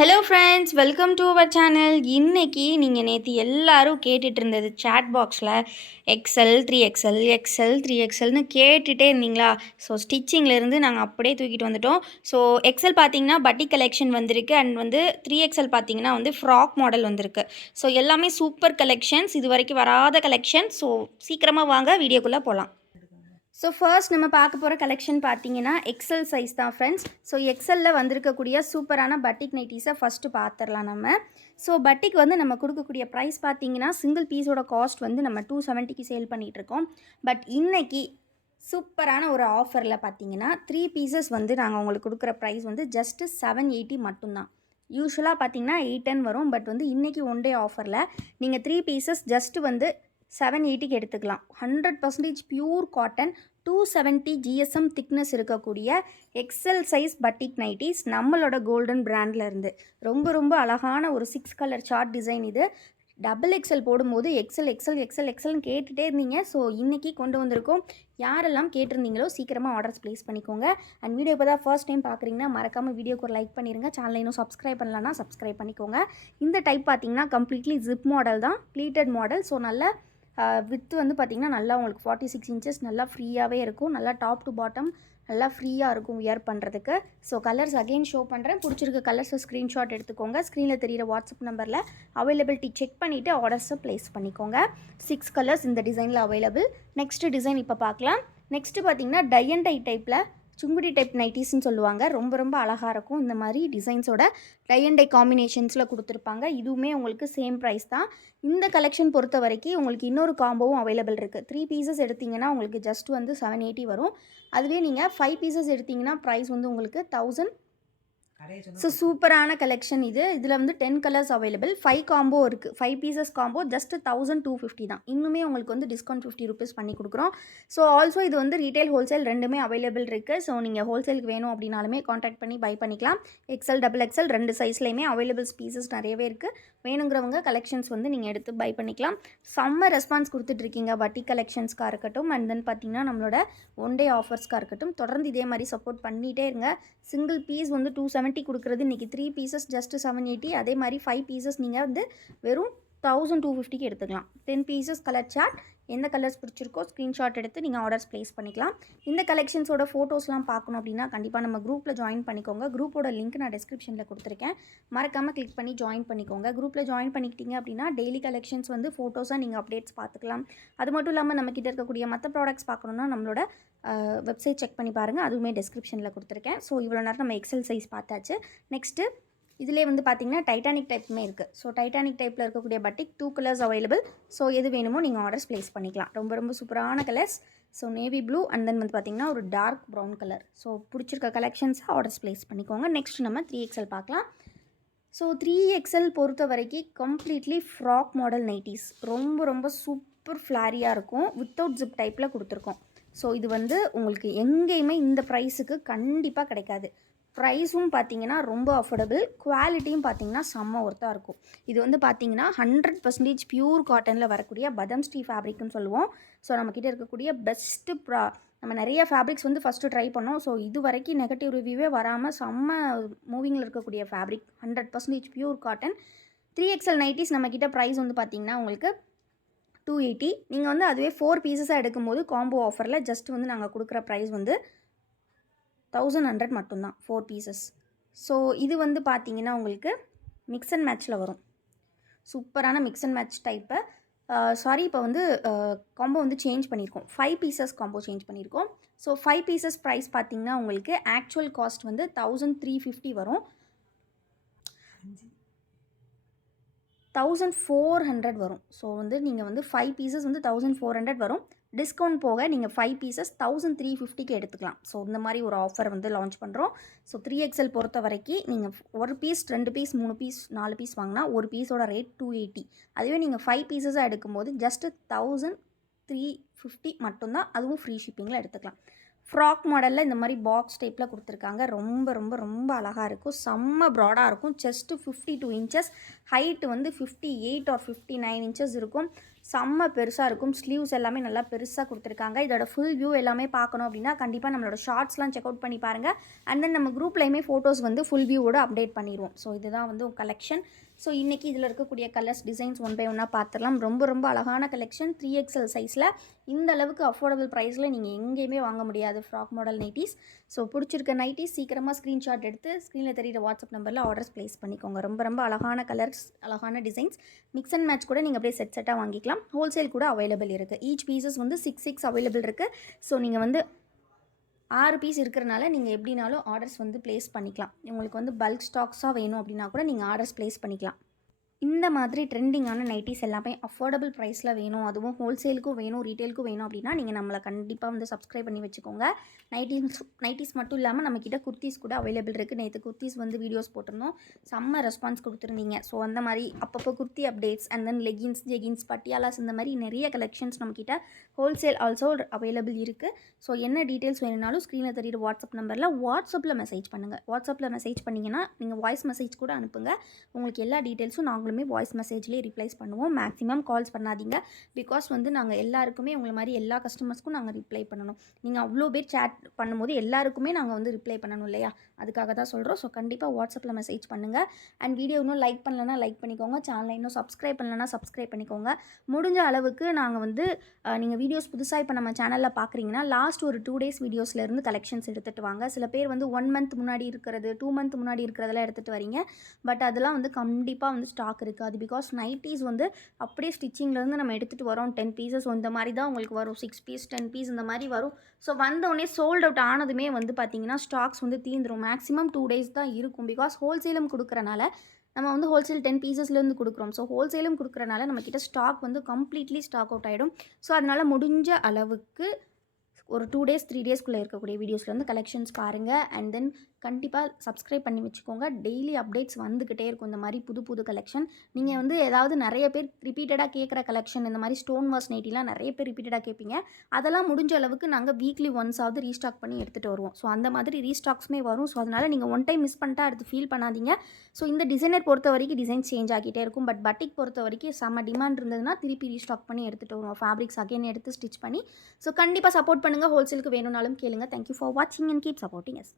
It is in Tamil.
Hello friends, welcome to our channel. இன்னைக்கு நீங்கள் நேற்று எல்லாரும் கேட்டுட்டு இருந்தது சேட் பாக்ஸில் எக்ஸ்எல் 3XL எக்ஸ்எல் 3XLனு கேட்டுகிட்டே இருந்தீங்களா? ஸோ ஸ்டிச்சிங்லேருந்து நாங்கள் அப்படியே தூக்கிட்டு வந்துட்டோம். ஸோ எக்ஸ்எல் பார்த்தீங்கன்னா பட்டிக் கலெக்ஷன் வந்திருக்கு அண்ட் வந்து 3XL பார்த்தீங்கன்னா வந்து ஃப்ராக் மாடல் வந்திருக்கு. ஸோ எல்லாமே சூப்பர் கலெக்ஷன்ஸ், இது வரைக்கும் வராத கலெக்ஷன். ஸோ சீக்கிரமாக வாங்க வீடியோக்குள்ளே போகலாம். ஸோ ஃபர்ஸ்ட் நம்ம பார்க்க போகிற கலெக்ஷன் பார்த்தீங்கன்னா எக்ஸல் சைஸ் தான் ஃப்ரெண்ட்ஸ். ஸோ எக்ஸலில் வந்திருக்கக்கூடிய சூப்பரான பட்டிக் நைட்டிஸை ஃபஸ்ட்டு பார்த்துடலாம் நம்ம. ஸோ பட்டிக் வந்து நம்ம கொடுக்கக்கூடிய ப்ரைஸ் பார்த்தீங்கன்னா சிங்கிள் பீஸோட காஸ்ட் வந்து நம்ம 270க்கு சேல் பண்ணிகிட்ருக்கோம். பட் இன்னைக்கு சூப்பரான ஒரு ஆஃபரில் பார்த்தீங்கன்னா 3 பீசஸ் வந்து நாங்கள் உங்களுக்கு கொடுக்குற ப்ரைஸ் வந்து ஜஸ்ட்டு 780 மட்டும்தான். யூஸ்வலாக பார்த்தீங்கன்னா 810 வரும். பட் வந்து இன்றைக்கி ஒன் டே ஆஃபரில் நீங்கள் 3 பீசஸ் ஜஸ்ட்டு வந்து 780க்கு எடுத்துக்கலாம். 100% பியூர் காட்டன் 270 GSM திக்னஸ் இருக்கக்கூடிய எக்ஸல் சைஸ் பட்டிக் நைட்டிஸ் நம்மளோட கோல்டன் பிராண்டில் இருந்து ரொம்ப ரொம்ப அழகான ஒரு 6 கலர் சார்ட் டிசைன். இது டபுள் எக்ஸல் போடும்போது எக்ஸல் எக்ஸல் எக்ஸல் எக்ஸல்னு கேட்டுகிட்டே இருந்தீங்க. ஸோ இன்றைக்கி கொண்டு வந்திருக்கோம். யாரெல்லாம் கேட்டிருந்தீங்களோ சீக்கிரமாக ஆர்டர்ஸ் ப்ளேஸ் பண்ணிக்கோங்க. அண்ட் வீடியோ இப்போ தான் ஃபர்ஸ்ட் டைம் பார்க்குறீங்கன்னா மறக்காமல் வீடியோக்கு ஒரு லைக் பண்ணிடுங்க. சேனலை இன்னும் சப்ஸ்கிரைப் பண்ணலன்னா சப்ஸ்கிரைப் பண்ணிக்கோங்க. இந்த டைப் பார்த்தீங்கன்னா கம்ப்ளீட்லி ஜிப் மாடல் தான், ப்ளீட்டட் மாடல். ஸோ நல்ல வித்து வந்து பார்த்திங்கன்னா நல்லா உங்களுக்கு 46 இன்ச்சஸ் நல்லா ஃப்ரீயாகவே இருக்கும். நல்லா டாப் டு பாட்டம் நல்லா ஃப்ரீயாக இருக்கும் வியர் பண்ணுறதுக்கு. ஸோ கலர்ஸ் அகெயின் ஷோ பண்ணுறேன். பிடிச்சிருக்க கலர்ஸை ஸ்க்ரீன்ஷாட் எடுத்துக்கோங்க. ஸ்க்ரீனில் தெரியிற வாட்ஸ்அப் நம்பரில் அவைலபிலிட்டி செக் பண்ணிவிட்டு ஆர்டர்ஸை ப்ளேஸ் பண்ணிக்கோங்க. 6 கலர்ஸ் இந்த டிசைனில் அவைலபிள். நெக்ஸ்ட்டு டிசைன் இப்போ பார்க்கலாம். நெக்ஸ்ட்டு பார்த்திங்கன்னா டை அண்ட் டை டைப்பில் சுங்குடி டைப் நைட்டிஸ்ன்னு சொல்லுவாங்க. ரொம்ப ரொம்ப அழகாக இருக்கும். இந்த மாதிரி டிசைன்ஸோட டை அண்ட் டை காம்பினேஷன்ஸில் கொடுத்துருப்பாங்க. இதுவுமே உங்களுக்கு சேம் ப்ரைஸ் தான். இந்த கலெக்ஷன் பொறுத்த வரைக்கும் உங்களுக்கு இன்னொரு காம்போவும் அவைலபிள் இருக்குது. 3 பீசஸ் எடுத்திங்கன்னா உங்களுக்கு ஜஸ்ட் வந்து 780 வரும். அதுவே நீங்கள் 5 பீசஸ் எடுத்திங்கன்னா ப்ரைஸ் வந்து உங்களுக்கு 1000. ஸோ சூப்பரான கலெக்ஷன் இது. இதில் வந்து 10 கலர்ஸ் அவைலபிள். 5 காம்போ இருக்குது. 5 பீசஸ் காம்போ ஜஸ்ட் 1250 தான். இன்னுமே உங்களுக்கு வந்து டிஸ்கவுண்ட் 50 ரூபீஸ் பண்ணி கொடுக்குறோம். ஸோ ஆல்சோ இது வந்து ரீட்டைல் ஹோல்சேல் ரெண்டுமே அவைலபிள் இருக்குது. ஸோ நீங்கள் ஹோல்சேலுக்கு வேணும் அப்படின்னாலுமே காண்டாக்ட் பண்ணி பை பண்ணிக்கலாம். எக்ஸல் டபுள் எக்ஸல் ரெண்டு சைஸ்லையுமே அவைலபிள்ஸ் பீசஸ் நிறையவே இருக்குது. வேணுங்கிறவங்க கலெக்ஷன்ஸ் வந்து நீங்கள் எடுத்து பை பண்ணிக்கலாம். செம்ம ரெஸ்பான்ஸ் கொடுத்துட்ருக்கீங்க பட்டி கலெக்ஷன்ஸ்க்காக இருக்கட்டும் அண்ட் தென் பார்த்தீங்கன்னா நம்மளோட ஒன் டே ஆஃபர்ஸ்க்காக இருக்கட்டும். தொடர்ந்து இதே மாதிரி சப்போர்ட் பண்ணிகிட்டே இருங்க. சிங்கிள் பீஸ் வந்து 270 கொடுக்குறது இன்றைக்கி 3 பீசஸ் ஜஸ்ட் 780. அதே மாதிரி 5 பீசஸ் நீங்கள் வந்து வெறும் 1250க்கு எடுத்துக்கலாம். 10 பீசஸ் கலர் சார்ட். எந்த கலர்ஸ் பிடிச்சிருக்கோ ஸ்க்ரீன்ஷாட் எடுத்து நீங்கள் ஆர்டர்ஸ் ப்ளேஸ் பண்ணிக்கலாம். இந்த கலெக்ஷன்ஸோட ஃபோட்டோஸ்லாம் பார்க்கணும் அப்படின்னா கண்டிப்பாக நம்ம குரூப்பில் ஜாயின் பண்ணிக்கோங்க. குரூப்போட லிங்க் நான் டிஸ்கிரிப்ஷனில் கொடுத்துருக்கேன். மறக்காமல் கிளிக் பண்ணி ஜாயின் பண்ணிக்கோங்க. குரூப்பில் ஜாயின் பண்ணிக்கிட்டீங்க அப்படின்னா டெய்லி கலெக்ஷன்ஸ் வந்து ஃபோட்டோஸாக நீங்கள் அப்டேட்ஸ் பார்த்துக்கலாம். அது மட்டும் இல்லாமல் நம்மக்கிட்ட இருக்கக்கூடிய மற்ற ப்ராடக்ட்ஸ் பார்க்கணுன்னா நம்மளோட வெப்சைட் செக் பண்ணி பாருங்கள். அதுவுமே டிஸ்கிரிப்ஷனில் கொடுத்துருக்கேன். ஸோ இவ்வளோ நேரம் நம்ம எக்ஸல் சைஸ் பார்த்தாச்சு. நெக்ஸ்ட்டு இதிலே வந்து பார்த்திங்கன்னா டைட்டானிக் டைப்புமே இருக்குது. ஸோ டைட்டானிக் டைப்பில் இருக்கக்கூடிய பட்டிக் 2 கலர்ஸ் அவைலபிள். ஸோ எது வேணுமோ நீங்கள் ஆர்டர்ஸ் ப்ளேஸ் பண்ணிக்கலாம். ரொம்ப ரொம்ப சூப்பரான colours. So navy blue and then வந்து பார்த்திங்கன்னா ஒரு டார்க் ப்ரௌன் கலர். ஸோ பிடிச்சிருக்க கலெக்ஷன்ஸ் ஆர்டர்ஸ் ப்ளேஸ் பண்ணிக்கோங்க. நெக்ஸ்ட் நம்ம 3XL பார்க்கலாம். ஸோ 3XL பொறுத்த வரைக்கும் கம்ப்ளீட்லி ஃப்ராக் மாடல் நைட்டிஸ் ரொம்ப ரொம்ப சூப்பர் ஃப்ளாரியாக இருக்கும். வித்தவுட் ஜிப் டைப்பில் கொடுத்துருக்கோம். ஸோ இது வந்து உங்களுக்கு எங்கேயுமே இந்த ப்ரைஸுக்கு கண்டிப்பாக கிடைக்காது. ப்ரைஸும் பார்த்தீங்கன்னா ரொம்ப அஃபோர்டபுள். குவாலிட்டியும் பார்த்தீங்கன்னா செம்ம ஒர்த்தாக இருக்கும். இது வந்து பார்த்தீங்கன்னா 100% பியூர் காட்டனில் வரக்கூடிய பதம் ஸ்ரீ ஃபேப்ரிக்னு சொல்லுவோம். ஸோ நம்மக்கிட்ட இருக்கக்கூடிய பெஸ்ட்டு நம்ம நிறைய ஃபேப்ரிக்ஸ் வந்து ஃபஸ்ட்டு ட்ரை பண்ணோம். ஸோ இது வரைக்கும் நெகட்டிவ் ரிவ்யூவே வராமல் செம்ம மூவிங்கில் இருக்கக்கூடிய fabric 100% pure cotton. 3XL nighties நம்மக்கிட்ட ப்ரைஸ் வந்து பார்த்தீங்கன்னா உங்களுக்கு 280. நீங்கள் வந்து அதுவே 4 பீசஸாக எடுக்கும்போது காம்போ ஆஃபரில் ஜஸ்ட் வந்து நாங்கள் கொடுக்குற ப்ரைஸ் வந்து 1100 மட்டும்தான் 4 பீசஸ். ஸோ இது வந்து பார்த்தீங்கன்னா உங்களுக்கு மிக்ஸ் அண்ட் மேட்ச்சில் வரும். சூப்பரான mix and match type. Sorry, இப்போ வந்து காம்போ வந்து சேஞ்ச் பண்ணியிருக்கோம். 5 பீசஸ் காம்போ சேஞ்ச் பண்ணியிருக்கோம். ஸோ 5 பீசஸ் ப்ரைஸ் பார்த்தீங்கன்னா உங்களுக்கு ஆக்சுவல் காஸ்ட் வந்து 1350 வரும். 1400 வரும். ஸோ வந்து நீங்கள் வந்து 5 பீசஸ் வந்து 1400 வரும். டிஸ்கவுண்ட் போக நீங்கள் 5 பீசஸ் 1350க்கு எடுத்துக்கலாம். ஸோ இந்த மாதிரி ஒரு ஆஃபர் வந்து லான்ச் பண்ணுறோம். ஸோ 3XL பொறுத்த வரைக்கும் நீங்கள் ஒரு பீஸ் 2 பீஸ் 3 பீஸ் 4 பீஸ் வாங்கினா ஒரு பீஸோட ரேட் 280. அதுவே நீங்கள் 5 பீசஸாக எடுக்கும்போது ஜஸ்ட்டு 1350 மட்டும்தான். அதுவும் ஃப்ரீ ஷிப்பிங்கில் எடுத்துக்கலாம். ஃப்ராக் மாடலில் இந்த மாதிரி பாக்ஸ் டைப்பில் கொடுத்துருக்காங்க. ரொம்ப ரொம்ப ரொம்ப அழகாக இருக்கும். செம்ம ப்ராடாக இருக்கும். செஸ்ட்டு 52 இன்ச்சஸ், ஹைட்டு வந்து 58 ஆர் 59 இன்ச்சஸ் இருக்கும். செம்ம பெருசாக இருக்கும். ஸ்லீவ்ஸ் எல்லாமே நல்லா பெருசாக கொடுத்துருக்காங்க. இதோட ஃபுல் வியூ எல்லாமே பார்க்கணும் அப்படின்னா கண்டிப்பாக நம்மளோட ஷார்ட்ஸ்லாம் செக் அவுட் பண்ணி பாருங்கள். அண்ட் தென் நம்ம குரூப்லேயுமே ஃபோட்டோஸ் வந்து ஃபுல் வியூவோட அப்டேட் பண்ணிடுவோம். ஸோ இதுதான் வந்து கலெக்ஷன். ஸோ இன்றைக்கி இதில் இருக்கக்கூடிய கலர்ஸ் டிசைன்ஸ் ஒன் பை ஒன்னாக பார்த்துடலாம். ரொம்ப ரொம்ப அழகான கலெக்ஷன் 3XL சைஸில் இந்த அளவுக்கு அஃபோர்டபுள் ப்ரைஸில் நீங்கள் எங்கேயுமே வாங்க முடியாது ஃப்ராக் மாடல் நைட்டிஸ். ஸோ பிடிச்சிருக்க நைட்டிஸ் சீக்கிரமாக ஸ்க்ரீன்ஷாட் எடுத்து ஸ்க்ரீனில் தெரியிற வாட்ஸ்அப் நம்பரில் ஆர்டர்ஸ் ப்ளேஸ் பண்ணிக்கோங்க. ரொம்ப ரொம்ப அழகான கலர்ஸ், அழகான டிசைன்ஸ், மிக்ஸ் அண்ட் மேட்ச் கூட நீங்கள் அப்படியே செட்டாக வாங்கிக்கலாம். ஹோல்சேல் கூட அவைலபிள் இருக்குது. ஈச் பீசஸ் வந்து 6 அவைலபிள் இருக்குது. ஸோ நீங்கள் வந்து 6 பீஸ் இருக்கிறனால நீங்கள் எப்படினாலும் ஆர்டர்ஸ் வந்து ப்ளேஸ் பண்ணிக்கலாம். உங்களுக்கு வந்து பல்க் ஸ்டாக்ஸாக வேணும் அப்படின்னா கூட நீங்கள் ஆர்டர்ஸ் ப்ளேஸ் பண்ணிக்கலாம். இந்த மாதிரி ட்ரெண்டிங்கான நைட்டிஸ் எல்லாமே அஃபோர்டபுள் ப்ரைஸில் வேணும், அதுவும் ஹோல்சேலுக்கும் வேணும், ரீட்டெயிலுக்கும் வேணும் அப்படின்னா நீங்கள் நம்மளை கண்டிப்பாக வந்து சப்ஸ்கிரைப் பண்ணி வச்சுக்கோங்க. நைட்டிஸ் மட்டும் இல்லாமல் நம்மக்கிட்ட குர்த்திஸ் கூட அவைலபிள் இருக்குது. நேற்று குர்த்திஸ் வந்து வீடியோஸ் போட்டிருந்தோம், செம்ம ரெஸ்பான்ஸ் கொடுத்துருந்தீங்க. ஸோ அந்த மாதிரி அப்பப்போ kurti updates and then leggings, jeggings, patialas இந்த மாதிரி நிறைய கலெக்ஷன்ஸ் நம்மக்கிட்ட ஹோல்சேல் ஆல்சோ அவைலபிள் இருக்குது. ஸோ என்ன டீட்டெயில்ஸ் வேணும்னாலும் ஸ்க்ரீனில் தெரியுற வாட்ஸ்அப் நம்பரில் வாட்ஸ்அப்பில் மெசேஜ் பண்ணுங்கள். வாட்ஸ்அப்பில் மெசேஜ் பண்ணிங்கன்னா நீங்கள் வாய்ஸ் மெசேஜ் கூட அனுப்புங்க. உங்களுக்கு எல்லா டீட்டெயில்ஸும் நாங்களுமே வாய்ஸ் மெசேஜ்லேயே ரிப்ளைஸ் பண்ணுவோம். மேக்ஸிமம் கால்ஸ் பண்ணாதீங்க. பிகாஸ் வந்து நாங்கள் எல்லாருக்குமே உங்களை மாதிரி எல்லா கஸ்டமர்ஸ்க்கும் நாங்கள் ரிப்ளை பண்ணணும். நீங்கள் அவ்வளோ பேர் சேட் பண்ணும்போது எல்லாருக்குமே நாங்கள் வந்து ரிப்ளை பண்ணணும் இல்லையா? அதுக்காக தான் சொல்கிறோம். ஸோ கண்டிப்பாக வாட்ஸ்அப்பில் மெசேஜ் பண்ணுங்கள். அண்ட் வீடியோ இன்னும் லைக் பண்ணலன்னா லைக் பண்ணிக்கோங்க. சேனலை இன்னும் சப்ஸ்கிரைப் பண்ணலன்னா சப்ஸ்கிரைப் பண்ணிக்கோங்க. முடிஞ்ச அளவுக்கு நாங்கள் வந்து நீங்கள் வீடியோஸ் புதுசாக இப்போ நம்ம சேனலில் பார்க்குறீங்கன்னா லாஸ்ட் ஒரு 2 days வீடியோஸ்லேருந்து கலெக்ஷன்ஸ் எடுத்துகிட்டு வாங்க. சில பேர் வந்து 1 month முன்னாடி இருக்கிறது, 2 month முன்னாடி இருக்கிறதெல்லாம் எடுத்துகிட்டு வரீங்க. பட் அதெல்லாம் வந்து கண்டிப்பாக வந்து ஸ்டாக் இருக்காது. பிகாஸ் நைட்டிஸ் வந்து அப்படியே ஸ்டிச்சிங்லேருந்து நம்ம எடுத்துகிட்டு வரோம். 10 பீசஸ் இந்த மாதிரி தான் உங்களுக்கு வரும். 6 பீஸ் 10 பீஸ் இந்த மாதிரி வரும். ஸோ வந்தோடனே சோல்ட் அவுட் ஆனதுமே வந்து பார்த்திங்கன்னா ஸ்டாக்ஸ் வந்து தீந்துடும். மேக்ஸிமம் 2 days தான் இருக்கும். பிகாஸ் ஹோல்சேலும் கொடுக்குறனால நம்ம வந்து ஹோல்சேல் 10 பீசஸ்லேருந்து கொடுக்குறோம். ஸோ ஹோல்சேலும் கொடுக்குறனால நம்மக்கிட்ட ஸ்டாக் வந்து கம்ப்ளீட்லி ஸ்டாக் அவுட் ஆகிடும். ஸோ அதனால் முடிஞ்ச அளவுக்கு ஒரு 2 days 3 daysக்குள்ளே இருக்கக்கூடிய வீடியோஸில் வந்து கலெக்ஷன்ஸ் பாருங்கள். அண்ட் தென் கண்டிப்பாக சப்ஸ்கிரைப் பண்ணி வச்சுக்கோங்க. டெய்லி அப்டேட்ஸ் வந்துக்கிட்டே இருக்கும். இந்த மாதிரி புது புது கலெக்ஷன் நீங்கள் வந்து ஏதாவது நிறைய பேர் ரிப்பீட்டடாக கேட்குற கலெக்ஷன், இந்த மாதிரி ஸ்டோன் வாஷ் நைட்டிலாம் நிறைய பேர் ரிப்பீட்டடாக கேட்பீங்க. அதெல்லாம் முடிஞ்ச அளவுக்கு நாங்கள் வீக்லி ஒன்ஸாவது ரீஸ்டாக் பண்ணி எடுத்துகிட்டு வருவோம். ஸோ அந்த மாதிரி ரீஸ்டாக்ஸுமே வரும். ஸோ அதனால் நீங்கள் ஒன் டைம் மிஸ் பண்ணிட்டா அடுத்து ஃபீல் பண்ணாதீங்க. ஸோ இந்த டிசைனர் பொறுத்த வரைக்கும் டிசைன் சேஞ்ச் ஆகிட்டே இருக்கும். பட் பட்டிக் பொறுத்த வரைக்கும் செம்ம டிமாண்ட் இருந்ததுன்னா திருப்பி ரீஸ்டாக் பண்ணி எடுத்துகிட்டு வருவோம். ஃபேப்ரிக்ஸ் அகைன் எடுத்து ஸ்டிச் பண்ணி. ஸோ கண்டிப்பாக சப்போர்ட் பண்ணுங்கள். ஹோல்சேலுக்கு வேணும்னாலும் கேளுங்க. தேங்க்யூ ஃபார் வாட்சிங் அண்ட் கீப் சப்போர்ட்டிங் அஸ்.